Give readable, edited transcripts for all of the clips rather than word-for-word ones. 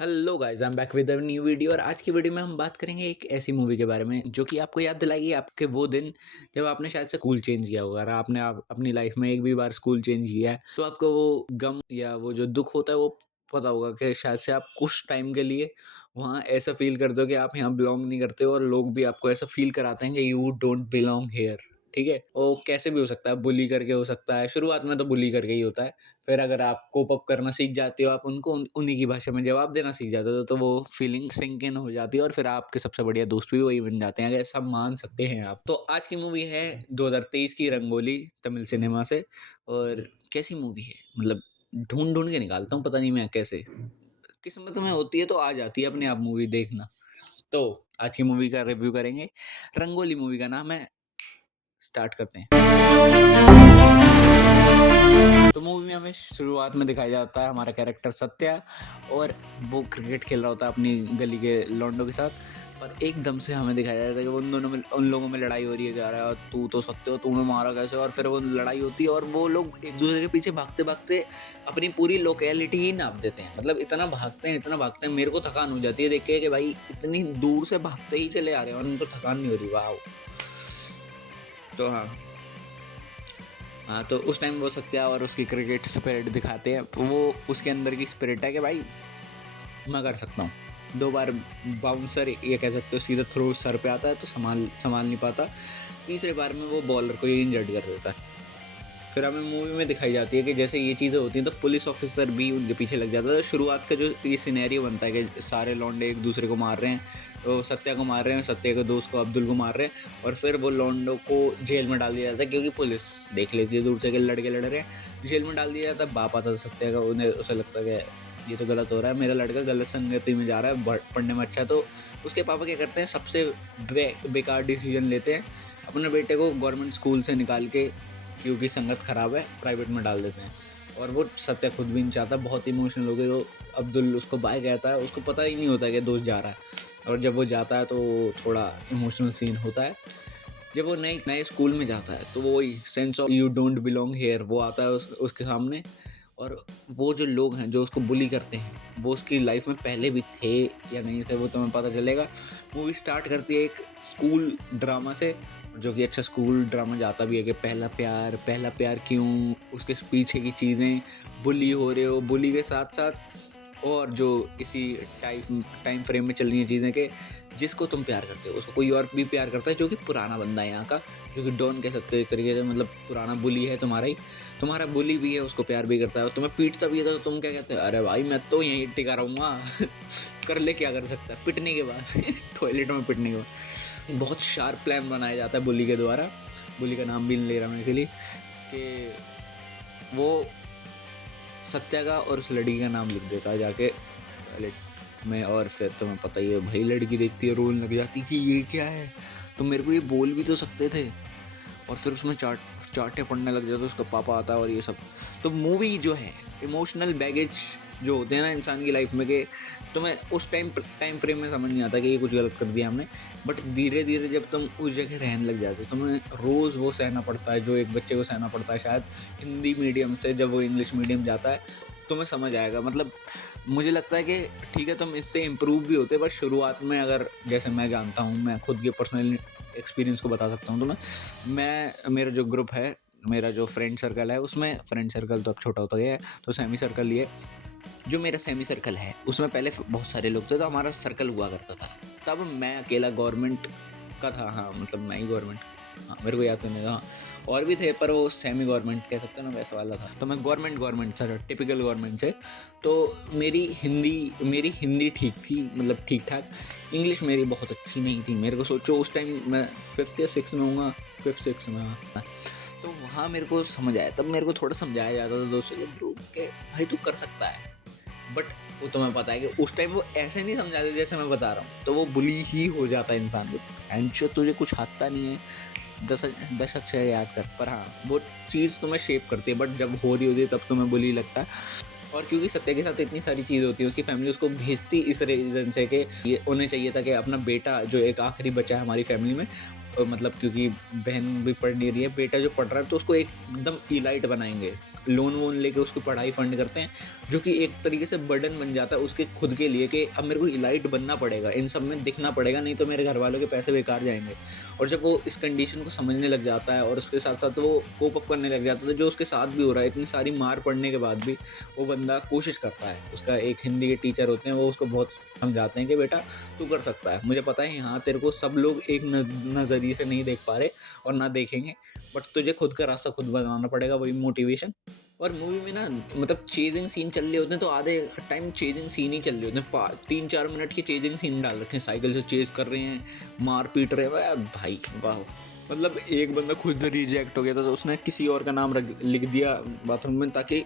Hello guys, I am back with a new video. और आज की वीडियो में हम बात करेंगे एक ऐसी मूवी के बारे में जो कि आपको याद दिलाएगी आपके वो दिन जब आपने शायद से स्कूल चेंज किया होगा। अगर आपने अपनी लाइफ में एक भी बार स्कूल चेंज किया है तो आपको वो गम या वो जो दुख होता है वो पता होगा कि शायद से आप कुछ टाइम के लिए वहाँ ऐसा फील करते हो कि आप यहाँ बिलोंग नहीं करते हो और लोग भी आपको ऐसा फील कराते हैं कि यू डोंट बिलोंग हेयर। ठीक है, वो कैसे भी हो सकता है, बुली करके हो सकता है। शुरुआत में तो बुली करके ही होता है, फिर अगर आप कोप अप करना सीख जाते हो, आप उनको उन्हीं की भाषा में जवाब देना सीख जाते हो तो वो फीलिंग सिंक इन हो जाती है और फिर आपके सबसे बढ़िया दोस्त भी वही बन जाते हैं। अगर सब मान सकते हैं आप। तो आज की मूवी है 2023 की रंगोली, तमिल सिनेमा से। और कैसी मूवी है, मतलब ढूंढ ढूंढ के निकालता हूँ, पता नहीं मैं कैसे। किस्मत में होती है तो आ जाती है अपने आप मूवी देखना। तो आज की मूवी का रिव्यू करेंगे। रंगोली मूवी का नाम है, स्टार्ट करते हैं। तो मूवी में हमें शुरुआत में दिखाया जाता है हमारा कैरेक्टर सत्या, और वो क्रिकेट खेल रहा होता है अपनी गली के लौंडों के साथ। पर एकदम से हमें दिखाया जाता है कि उन लोगों में लड़ाई हो रही है कि अरे तू तो सत्य हो, तूने मारा कैसे। और फिर वो लड़ाई होती है और वो लोग एक दूसरे के पीछे भागते भागते अपनी पूरी लोकेलिटी ही नाप देते हैं। मतलब इतना भागते हैं, मेरे को थकान हो जाती है देख के कि भाई इतनी दूर से भागते ही चले आ रहे हैं और उनको थकान नहीं हो रही। वाह। तो हाँ, तो उस टाइम वो सत्या और उसकी क्रिकेट स्पिरिट दिखाते हैं। वो उसके अंदर की स्पिरिट है कि भाई मैं कर सकता हूँ। 2 बार बाउंसर ये कह सकते हो सीधा थ्रो सर पे आता है तो संभाल नहीं पाता। तीसरे बार में वो बॉलर को ही इंजर्ड कर देता है। फिर हमें मूवी में दिखाई जाती है कि जैसे ये चीज़ें होती हैं तो पुलिस ऑफिसर भी उनके पीछे लग जाता है। तो शुरुआत का जो ये सिनेरियो बनता है कि सारे लौंडे एक दूसरे को मार रहे हैं, तो सत्या को मार रहे हैं, सत्या के दोस्त को अब्दुल को मार रहे हैं, और फिर वो लौंडों को जेल में डाल दिया जाता है क्योंकि पुलिस देख लेती है दूर से कि लड़के लड़ रहे हैं। जेल में डाल दिया जाता है। बाप आता है सत्या का, उन्हें उसे लगता है कि ये तो गलत हो रहा है, मेरा लड़का गलत संगति में जा रहा है, पढ़ने में अच्छा। तो उसके पापा क्या करते हैं, सबसे बेकार डिसीजन लेते हैं, अपने बेटे को गवर्नमेंट स्कूल से निकाल के, क्योंकि संगत खराब है, प्राइवेट में डाल देते हैं। और वो सत्या खुद भी नहीं चाहता, बहुत इमोशनल हो गई। वो अब्दुल उसको बाय कहता है, उसको पता ही नहीं होता कि दोस्त जा रहा है। और जब वो जाता है तो थोड़ा इमोशनल सीन होता है। जब वो नए नए स्कूल में जाता है तो वो वही sense of you don't belong here वो आता है उसके सामने। और वो जो लोग हैं जो उसको बुली करते हैं वो उसकी लाइफ में पहले भी थे या नहीं थे वो तुम्हें पता चलेगा। मूवी स्टार्ट करती है एक स्कूल ड्रामा से, जो कि अच्छा स्कूल ड्रामा जाता भी है कि पहला प्यार क्यों, उसके पीछे की चीज़ें, बुली हो रहे हो, बुली के साथ साथ और जो इसी टाइम फ्रेम में चल रही हैं चीज़ें कि जिसको तुम प्यार करते हो उसको कोई और भी प्यार करता है, जो कि पुराना बंदा है यहाँ का, जो कि डॉन कह सकते हो एक तरीके से। मतलब पुराना बुली है तुम्हारा बुली भी है, उसको प्यार भी करता है। और तुम्हें पीटता भी है तो तुम क्या कहते हो, अरे भाई मैं तो यहीं टिका रहूँगा। कर ले, क्या कर सकता है पिटने के बाद। टॉयलेट में पिटने के बाद बहुत शार्प प्लान बनाया जाता है बुली के द्वारा। बुली का नाम भी नहीं ले रहा मैं इसीलिए कि वो सत्या का और उस लड़की का नाम लिख देता है जाके टॉयलेट में। और फिर तुम्हें पता ही है भाई, लड़की देखती है रोने लग जाती कि ये क्या है, तो मेरे को ये बोल भी तो सकते थे। और फिर उसमें चाटे पड़ने लग जाते, उसका पापा आता है और ये सब। तो मूवी जो है इमोशनल बैगेज जो होते हैं ना इंसान की लाइफ में, कि तुम्हें उस टाइम फ्रेम में समझ नहीं आता कि ये कुछ गलत कर दिया हमने, बट धीरे धीरे जब तुम उस जगह रहने लग जाते हो तुम्हें रोज़ वो सहना पड़ता है जो एक बच्चे को सहना पड़ता है शायद हिंदी मीडियम से जब वो इंग्लिश मीडियम जाता है। तुम्हें समझ आएगा। मतलब मुझे लगता है कि ठीक है तुम इससे इम्प्रूव भी होते, बट शुरुआत में अगर, जैसे मैं जानता हूँ, मैं खुद के पर्सनल एक्सपीरियंस को बता सकता हूँ, तो मैं मेरा जो ग्रुप है, मेरा जो फ्रेंड सर्कल है, उसमें फ्रेंड सर्कल तो अब छोटा होता गया है तो सेमी सर्कल लिए, जो मेरा सेमी सर्कल है उसमें पहले बहुत सारे लोग थे, तो हमारा सर्कल हुआ करता था। तब मैं अकेला गवर्नमेंट का था। हाँ, मतलब मैं ही गवर्नमेंट, हाँ मेरे को याद करने का, हाँ और भी थे पर वो सेमी गवर्नमेंट कह सकते हैं ना, वैसा वाला था। तो मैं गवर्नमेंट था, टिपिकल गवर्नमेंट से। तो मेरी हिंदी ठीक थी, मतलब ठीक ठाक। इंग्लिश मेरी बहुत अच्छी नहीं थी। मेरे को सोचो उस टाइम मैं 5th या 6th में हूँगा, 5th 6th में, हाँ। तो वहाँ मेरे को समझ आया, तब मेरे को थोड़ा समझाया जाता था दोस्तों के थ्रू के भाई तू कर सकता है। बट वो तुम्हें पता है कि उस टाइम वो ऐसे नहीं समझाते जैसे मैं बता रहा हूँ, तो वो बुली ही हो जाता है इंसान को। एंड तुझे कुछ आता नहीं है, 10 अक्षर याद कर, पर हाँ वो चीज़ तुम्हें शेप करती है। बट जब हो रही होती है तब तुम्हें बुली लगता है। और क्योंकि सत्या के साथ इतनी सारी चीज़ होती है, उसकी फैमिली उसको भेजती इस रीज़न से कि ये उन्हें चाहिए था कि अपना बेटा जो एक आखिरी बच्चा है हमारी फैमिली में, मतलब क्योंकि बहन भी पढ़ नहीं रही है, बेटा जो पढ़ रहा है तो उसको एकदम इलाइट बनाएंगे, लोन वोन लेके उसकी पढ़ाई फंड करते हैं, जो कि एक तरीके से बर्डन बन जाता है उसके खुद के लिए कि अब मेरे को इलाइट बनना पड़ेगा, इन सब में दिखना पड़ेगा, नहीं तो मेरे घर वालों के पैसे बेकार जाएंगे। और जब वो इस कंडीशन को समझने लग जाता है और उसके साथ साथ वो कोप अप करने लग जाता है, तो जो उसके साथ भी हो रहा है, इतनी सारी मार पड़ने के बाद भी वो बंदा कोशिश करता है। उसका एक हिंदी के टीचर होते हैं, वो उसको बहुत समझाते हैं कि बेटा तू कर सकता है, मुझे पता है यहाँ तेरे को सब लोग एक नज़रिए से नहीं देख पा रहे और ना देखेंगे, बट तुझे खुद का रास्ता खुद बनाना पड़ेगा, वही मोटिवेशन। और मूवी में ना मतलब चेजिंग सीन चल रहे होते हैं तो आधे टाइम चेजिंग सीन ही चल रहे होते हैं, 3-4 मिनट के चेजिंग सीन डाल रखे हैं, साइकिल से चेज कर रहे हैं, मार पीट रहे हैं, वाह भाई वाह। मतलब एक बंदा खुद रिजेक्ट हो गया था तो उसने किसी और का नाम लिख दिया बाथरूम में, ताकि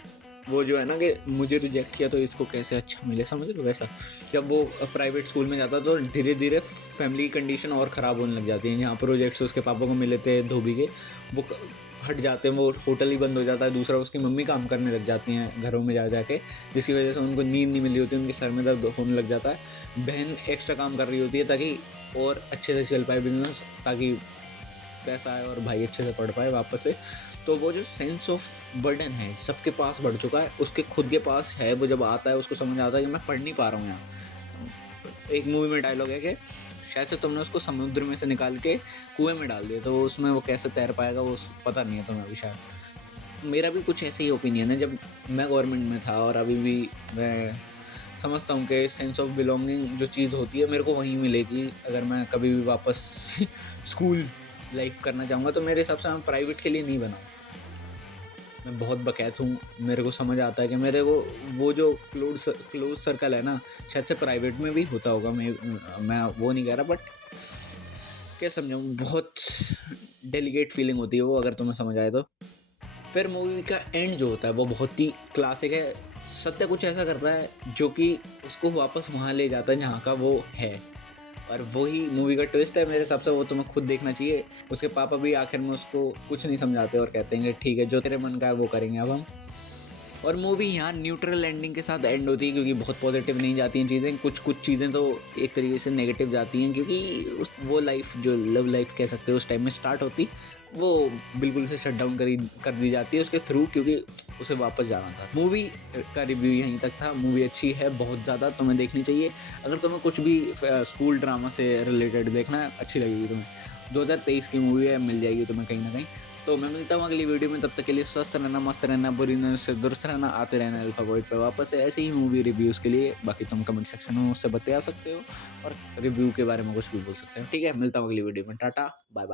वो जो है ना कि मुझे रिजेक्ट किया तो इसको कैसे अच्छा मिले, समझ लो वैसा। जब वो प्राइवेट स्कूल में जाता तो धीरे धीरे फैमिली की कंडीशन और ख़राब होने लग जाती है। यहाँ प्रोजेक्ट्स उसके पापा को मिले थे धोबी के, वो हट जाते हैं, वो होटल ही बंद हो जाता है। दूसरा उसकी मम्मी काम करने लग जाती हैं घरों में जा जाके, जिसकी वजह से उनको नींद नहीं मिल रही होती, उनके सर में दर्द होने लग जाता है। बहन एक्स्ट्रा काम कर रही होती है ताकि और अच्छे से चल पाए बिजनेस, ताकि पैसा आए और भाई अच्छे से पढ़ पाए वापस से। तो वो जो सेंस ऑफ बर्डन है सबके पास बढ़ चुका है, उसके खुद के पास है। वो जब आता है उसको समझ आता है कि मैं पढ़ नहीं पा रहा हूँ यहाँ। एक मूवी में डायलॉग है कि शायद से तुमने उसको समुद्र में से निकाल के कुएं में डाल दिया, तो उसमें वो कैसे तैर पाएगा वो पता नहीं है तुम्हें अभी शायद। मेरा भी कुछ ऐसे ही ओपिनियन है। जब मैं गवर्नमेंट में था और अभी भी मैं समझता हूँ कि सेंस ऑफ बिलोंगिंग जो चीज़ होती है मेरे को वहीं मिलेगी। अगर मैं कभी भी वापस स्कूल लाइफ करना चाहूँगा तो मेरे हिसाब से मैं प्राइवेट के लिए नहीं बना। मैं बहुत बकैत हूँ, मेरे को समझ आता है कि मेरे को वो जो क्लोज सर्कल है ना, शायद से प्राइवेट में भी होता होगा। मैं वो नहीं कह रहा, बट क्या समझाऊँ, बहुत डेलिकेट फीलिंग होती है वो, अगर तुम्हें समझ आए तो। फिर मूवी का एंड जो होता है वो बहुत ही क्लासिक है। सत्य कुछ ऐसा करता है जो कि उसको वापस वहाँ ले जाता है जहाँ का वो है, और वही मूवी का ट्विस्ट है मेरे हिसाब से। वो तुम्हें खुद देखना चाहिए। उसके पापा भी आखिर में उसको कुछ नहीं समझाते और कहते हैं कि ठीक है जो तेरे मन का है वो करेंगे अब हम। और मूवी यहाँ न्यूट्रल एंडिंग के साथ एंड होती है, क्योंकि बहुत पॉजिटिव नहीं जाती हैं चीज़ें, कुछ चीज़ें तो एक तरीके से नेगेटिव जाती हैं, क्योंकि वो लाइफ जो लव लाइफ कह सकते हो उस टाइम में स्टार्ट होती, वो बिल्कुल से शट डाउन कर दी जाती है उसके थ्रू, क्योंकि उसे वापस जाना था। मूवी का रिव्यू यहीं तक था। मूवी अच्छी है बहुत ज़्यादा, तुम्हें देखनी चाहिए। अगर तुम्हें कुछ भी स्कूल ड्रामा से रिलेटेड देखना है, अच्छी लगेगी तुम्हें। 2023 की मूवी है, मिल जाएगी तुम्हें कहीं ना कहीं। तो मैं मिलता हूँ अगली वीडियो में, तब तक के लिए स्वस्थ रहना, मस्त रहना, बुरी नजर से दुरुस्त रहना, आते रहना अल्फा पॉइंट पे वापस है ऐसे ही मूवी रिव्यूज़ के लिए। बाकी तुम कमेंट सेक्शन में मुझसे बता सकते हो और रिव्यू के बारे में कुछ भी बोल सकते हो। ठीक है, मिलता हूँ अगली वीडियो में। Tata bye bye.